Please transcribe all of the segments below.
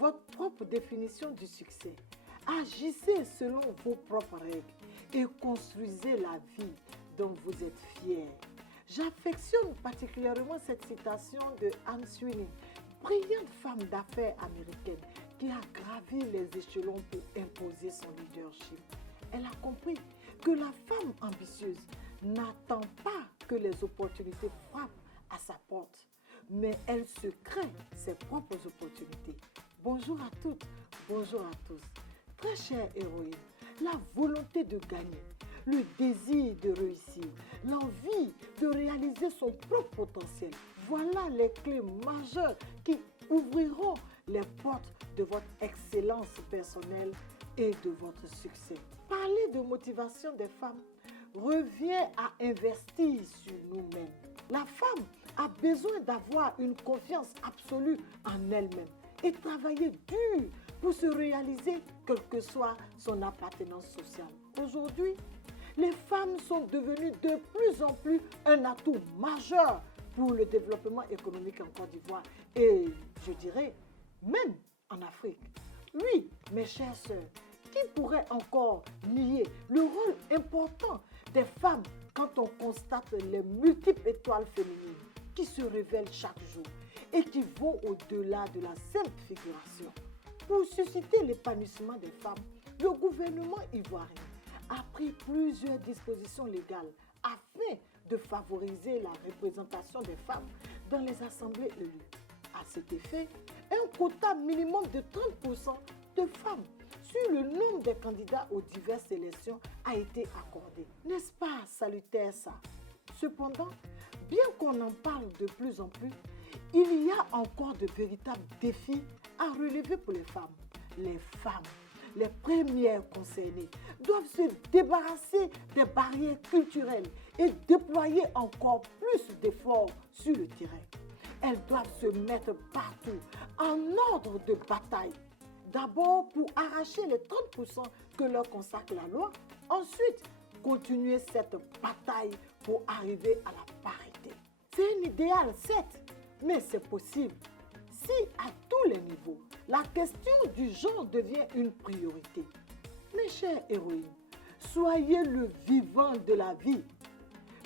votre propre définition du succès. Agissez selon vos propres règles et construisez la vie dont vous êtes fiers. J'affectionne particulièrement cette citation de Anne Sweeney, brillante femme d'affaires américaine qui a gravi les échelons pour imposer son leadership. Elle a compris que la femme ambitieuse n'attend pas que les opportunités frappent à sa porte, mais elle se crée ses propres opportunités. Bonjour à toutes, bonjour à tous. Très chère héroïne, la volonté de gagner, le désir de réussir, l'envie de réaliser son propre potentiel, voilà les clés majeures qui ouvriront les portes de votre excellence personnelle et de votre succès. Parler de motivation des femmes revient à investir sur nous-mêmes. La femme a besoin d'avoir une confiance absolue en elle-même et travailler dur pour se réaliser, quelle que soit son appartenance sociale. Aujourd'hui, les femmes sont devenues de plus en plus un atout majeur pour le développement économique en Côte d'Ivoire et, je dirais, même en Afrique. Oui, mes chères sœurs, qui pourrait encore nier le rôle important des femmes quand on constate les multiples étoiles féminines qui se révèlent chaque jour et qui vont au-delà de la simple figuration? Pour susciter l'épanouissement des femmes, le gouvernement ivoirien a pris plusieurs dispositions légales afin de favoriser la représentation des femmes dans les assemblées élues. À cet effet, un quota minimum de 30% de femmes sur le nombre de candidats aux diverses élections a été accordé. N'est-ce pas salutaire ça? Cependant, bien qu'on en parle de plus en plus, il y a encore de véritables défis à relever pour les femmes. Les femmes, les premières concernées, doivent se débarrasser des barrières culturelles et déployer encore plus d'efforts sur le terrain. Elles doivent se mettre partout en ordre de bataille. D'abord pour arracher les 30% que leur consacre la loi. Ensuite, continuer cette bataille pour arriver à la parité. C'est un idéal, certes, mais c'est possible. Si à tous les niveaux, la question du genre devient une priorité. Mes chères héroïnes, soyez le vivant de la vie.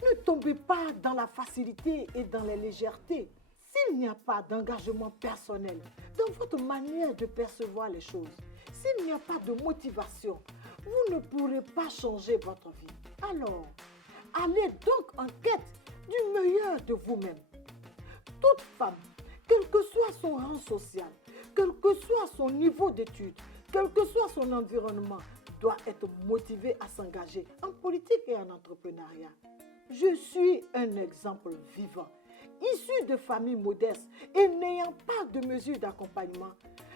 Ne tombez pas dans la facilité et dans la légèreté. S'il n'y a pas d'engagement personnel dans votre manière de percevoir les choses, s'il n'y a pas de motivation, vous ne pourrez pas changer votre vie. Alors, allez donc en quête du meilleur de vous-même. Toute femme, quel que soit son rang social, quel que soit son niveau d'études, quel que soit son environnement, doit être motivée à s'engager en politique et en entrepreneuriat. Je suis un exemple vivant. Issu de familles modestes et n'ayant pas de mesures d'accompagnement,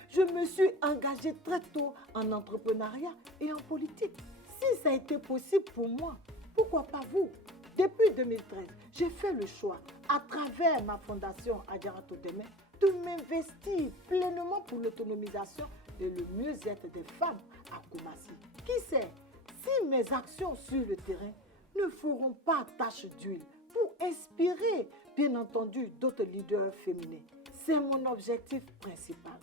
je me suis engagée très tôt en entrepreneuriat et en politique. Si ça a été possible pour moi, pourquoi pas vous? Depuis 2013, j'ai fait le choix, à travers ma fondation Adjaratou Demain, de m'investir pleinement pour l'autonomisation et le mieux-être des femmes à Koumassi. Qui sait, si mes actions sur le terrain ne feront pas tache d'huile pour inspirer, bien entendu, d'autres leaders féminins. C'est mon objectif principal.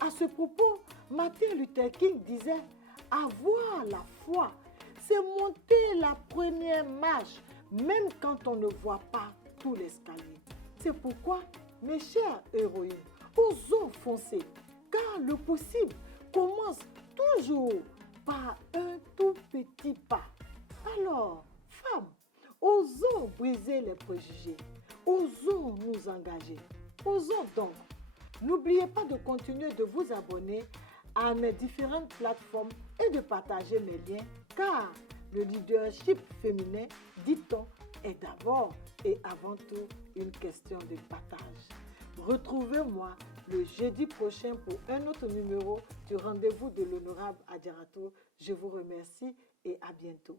À ce propos, Martin Luther King disait « Avoir la foi, c'est monter la première marche, même quand on ne voit pas tout l'escalier. » C'est pourquoi, mes chères héroïnes, osons foncer, car le possible commence toujours par un tout petit pas. Alors, femmes, osons briser les préjugés, osons nous engager, osons donc. N'oubliez pas de continuer de vous abonner à mes différentes plateformes et de partager mes liens, car le leadership féminin, dit-on, est d'abord et avant tout une question de partage. Retrouvez-moi le jeudi prochain pour un autre numéro du rendez-vous de l'honorable Adjaratou. Je vous remercie et à bientôt.